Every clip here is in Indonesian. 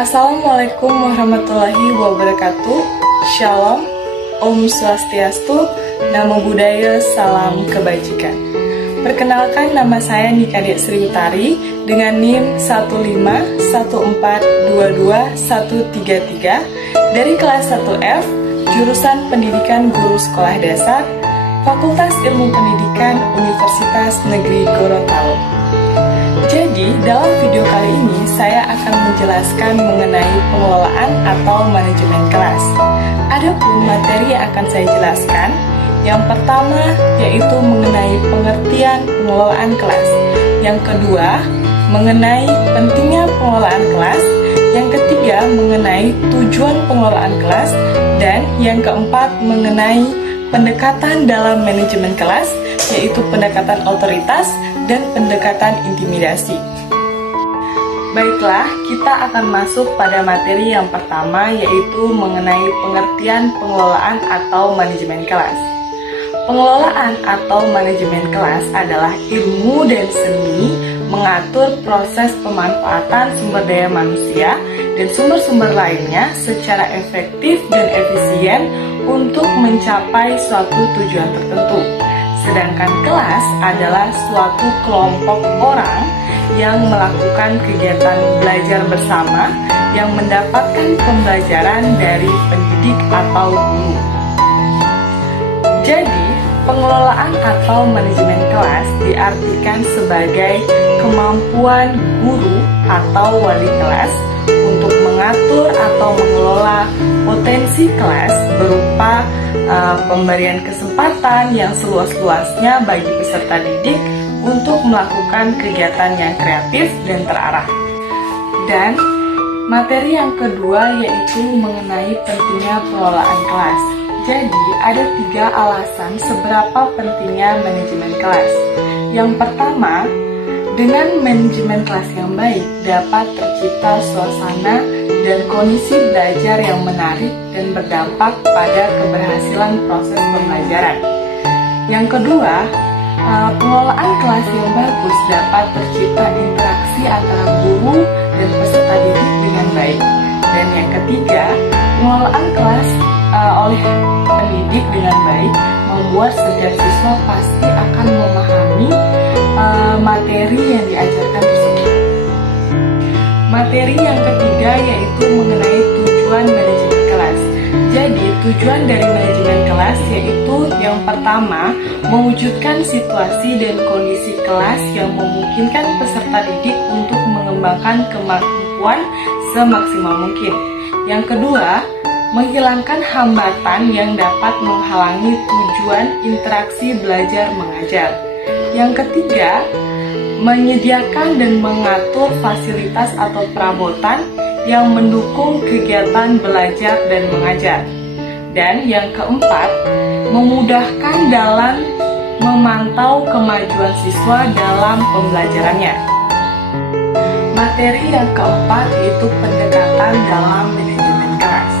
Assalamualaikum warahmatullahi wabarakatuh. Shalom, Om Swastiastu, Namo Buddhaya, Salam Kebajikan. Perkenalkan, nama saya Nika Dek Sri Utari dengan NIM 151222133 dari kelas 1F, jurusan Pendidikan Guru Sekolah Dasar, Fakultas Ilmu Pendidikan Universitas Negeri Gorontalo. Jadi, dalam video kali ini saya akan menjelaskan mengenai pengelolaan atau manajemen kelas. Adapun materi yang akan saya jelaskan, yang pertama yaitu mengenai pengertian pengelolaan kelas. Yang kedua, mengenai pentingnya pengelolaan kelas. Yang ketiga, mengenai tujuan pengelolaan kelas. Dan yang keempat, mengenai pendekatan dalam manajemen kelas, yaitu pendekatan otoritas dan pendekatan intimidasi. Baiklah, kita akan masuk pada materi yang pertama, yaitu mengenai pengertian pengelolaan atau manajemen kelas. Pengelolaan atau manajemen kelas adalah ilmu dan seni mengatur proses pemanfaatan sumber daya manusia dan sumber-sumber lainnya secara efektif dan efisien untuk mencapai suatu tujuan tertentu. Sedangkan kelas adalah suatu kelompok orang yang melakukan kegiatan belajar bersama yang mendapatkan pembelajaran dari pendidik atau guru. Jadi, pengelolaan atau manajemen kelas diartikan sebagai kemampuan guru atau wali kelas untuk mengatur atau mengelola potensi kelas berupa pemberian kesempatan yang seluas-luasnya bagi peserta didik untuk melakukan kegiatan yang kreatif dan terarah. Dan materi yang kedua yaitu mengenai pentingnya pengelolaan kelas. Jadi, ada 3 alasan seberapa pentingnya manajemen kelas. Yang pertama, dengan manajemen kelas yang baik dapat tercipta suasana dan kondisi belajar yang menarik dan berdampak pada keberhasilan proses pembelajaran. Yang kedua, pengelolaan kelas yang bagus dapat tercipta interaksi antara guru dan peserta didik dengan baik. Dan yang ketiga, pengelolaan kelas oleh pendidik dengan baik membuat setiap siswa pasti akan memahami materi yang diajarkan tersebut. Materi yang ketiga yaitu mengenai tujuan manajemen kelas. Jadi, tujuan dari manajemen kelas yaitu yang pertama, mewujudkan situasi dan kondisi kelas yang memungkinkan peserta didik untuk mengembangkan kemampuan semaksimal mungkin. Yang kedua, menghilangkan hambatan yang dapat menghalangi tujuan interaksi belajar mengajar. Yang ketiga, menyediakan dan mengatur fasilitas atau perabotan yang mendukung kegiatan belajar dan mengajar. Dan yang keempat, memudahkan dalam memantau kemajuan siswa dalam pembelajarannya. Materi yang keempat yaitu pendekatan dalam manajemen kelas.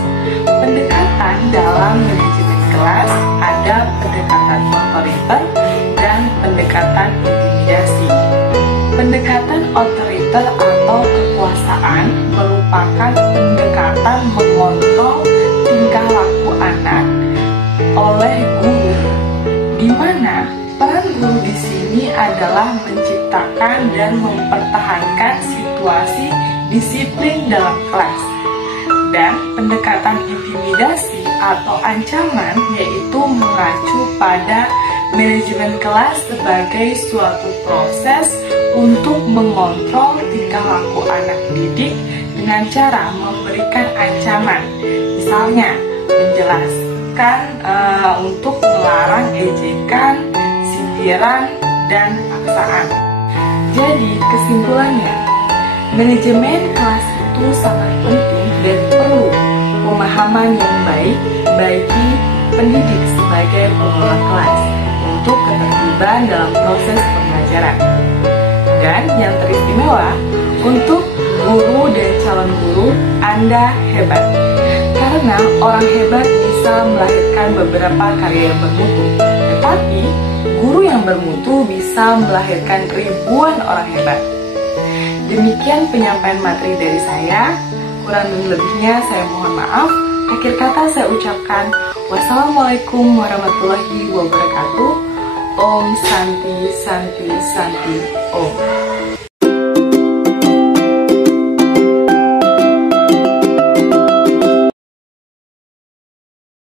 Pendekatan dalam manajemen kelas ada pendekatan otoriter dan pendekatan intimidasi. Pendekatan otoriter atau kekuasaan merupakan pendekatan mengontrol tingkah laku anak oleh guru, di mana peran guru di sini adalah menciptakan dan mempertahankan situasi disiplin dalam kelas. Dan pendekatan intimidasi atau ancaman yaitu mengacu pada manajemen kelas sebagai suatu proses untuk mengontrol tingkah laku anak didik dengan cara memberikan ancaman. Misalnya, menjelaskan untuk melarang ejekan, sindiran, dan paksaan. Jadi, kesimpulannya, manajemen kelas itu sangat penting dan perlu pemahaman yang baik bagi pendidik sebagai pengelola kelas untuk ketertiban dalam proses pembelajaran. Dan yang teristimewa, untuk guru dan calon guru, Anda hebat. Karena orang hebat bisa melahirkan beberapa karya yang bermutu. Tetapi, guru yang bermutu bisa melahirkan ribuan orang hebat. Demikian penyampaian materi dari saya. Kurang dan lebihnya saya mohon maaf. Akhir kata saya ucapkan wassalamualaikum warahmatullahi wabarakatuh. Om Santi Santi Santi Om.